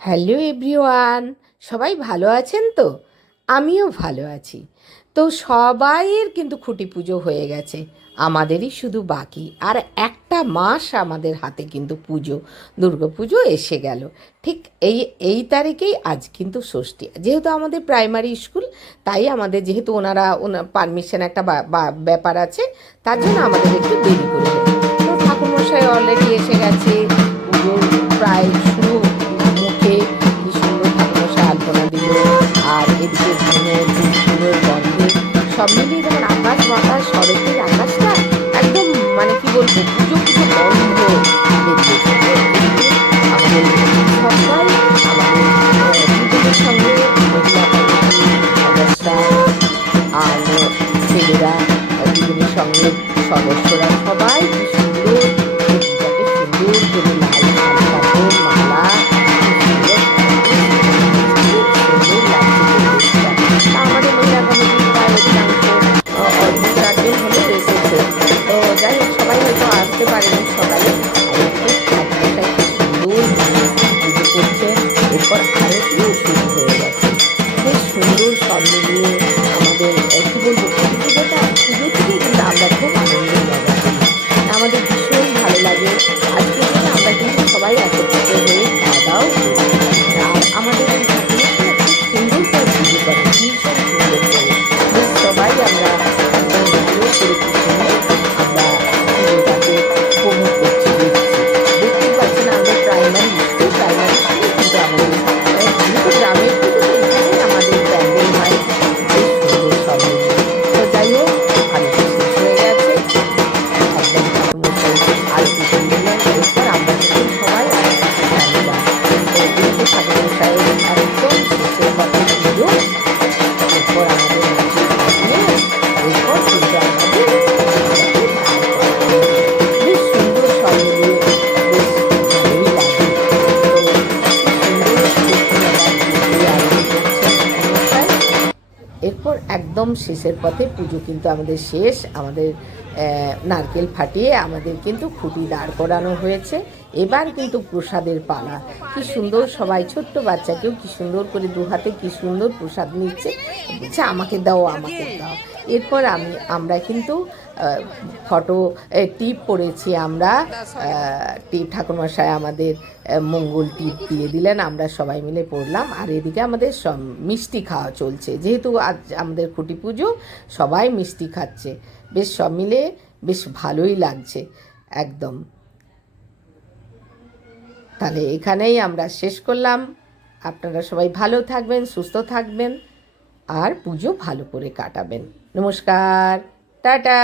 Hello everyone, সবাই ভালো আছেন তো? আমিও ভালো আছি। তো সবাইয়ের কিন্তু খুঁটি পুজো হয়ে গেছে, আমাদেরই শুধু বাকি। আর একটা মাস আমাদের হাতে কিন্তু পুজো, দুর্গা পুজো এসে গেল। ঠিক এই তারিখেই আজ কিন্তু ষষ্ঠী। যেহেতু আমাদের প্রাইমারি স্কুল, তাই আমাদের যেহেতু ওনার পারমিশন একটা ব্যাপার আছে, তার জন্য আমাদের একটু দেরি করে হলো। তো ঠাকুরমশাই অলরেডি এসে গেছে, পুজোর প্রায় শুরু মুখে। কি সুন্দর ঠাকুরমশাই আলপনা দিল, আর এদিকে ধুনোর গন্ধে সব মিলিয়ে যেমন আকাশ বাতাস, শরতের আকাশটা একদম মানে কি বলবো, পুজো পুজো গন্ধ বেরিয়েছে। আমাদের সবাই আমাদের পুজোর সঙ্গে মহিলা কমিটি সদস্যরা আর ছেলেরা, দুজনের সঙ্গে সদস্যরা সবাই কি সুন্দর পুজোটাকে সুন্দর করে লাল শাড়ি কাপড় মালা আমাদের মহিলা কমিটির প্রায় অধিকাংশ অর্ধেক রাজ্যের হলে এসেছে। তো যাই হোক, সবাই হয়তো আসতে পারেনি সকালে। সুন্দর পুজো করছে, এরপর আরেকটু শুরু হয়ে গেছে। বেশ সুন্দর সব মিলিয়ে আমাদের কি বলবো, পুজোটা পুজো থেকে কিন্তু আমরা খুব আনন্দ মজা করি, আমাদের ভীষণ ভালো লাগে। আজকে আমরা কিন্তু সবাই একত্রিত হয়ে খাওয়া দাওয়াও করি। আর আমাদের এই ঠাকুরের খুব সুন্দর করে পুজো করে, ভীষণ সুন্দর করে। বেশ সবাই আমরা একদম ভিডিও করে কি সুন্দর আমরা পুজোটাকে উপভোগ করছি, দেখতেই পাচ্ছেন আমাদের প্রাইমারি স্কুলে কিন্তু আমাদের যেহেতু গ্রামের পুজো, এখানেই আমাদের প্যান্ডেল হয়, বেশ সুন্দর সব মিলিয়ে। তো যাই হোক, আরতি শেষ হয়ে গেছে, একদম ঠাকুরমশাই আরতি করে দিলেন। এরপর আমরা কিন্তু সবাই আরতি শেখায় নিলাম। তো কিন্তু ঠাকুরমশাইয়ের একদম শেষের পথে পুজো, এরপর আমাদের নাচের নিয়ে এরপর কিন্তু আমাদের বেশ সুন্দর সব মিলিয়ে বেশ ভালোই লাগে। তো সুন্দর আরতি করছেন ঠাকুরমশাই। এরপর একদম শেষের পথে পুজো কিন্তু আমাদের শেষ। আমাদের নারকেল ফাটিয়ে আমাদের কিন্তু খুঁটি দাঁড় করানো হয়েছে। এবার কিন্তু প্রসাদের পালা। কি সুন্দর সবাই, ছোট্ট বাচ্চাকেও কি সুন্দর করে দু হাতে কি সুন্দর প্রসাদ নিচ্ছে, বলছে আমাকে দাও আমাকে দাও। এরপর আমরা কিন্তু ফটো টিপ পড়েছি, আমরা টিপ ঠাকুরমশাই আমাদের মঙ্গল টিপ দিয়ে দিলেন, আমরা সবাই মিলে পড়লাম। আর এদিকে আমাদের মিষ্টি খাওয়া চলছে, যেহেতু আজ আমাদের খুঁটি পুজো, সবাই মিষ্টি খাচ্ছে। বেশ সব মিলে বেশ ভালোই লাগছে একদম। তাহলে এখানেই আমরা শেষ করলাম। আপনারা সবাই ভালো থাকবেন, সুস্থ থাকবেন, আর পুজো ভালো করে কাটাবেন। নমস্কার, টাটা।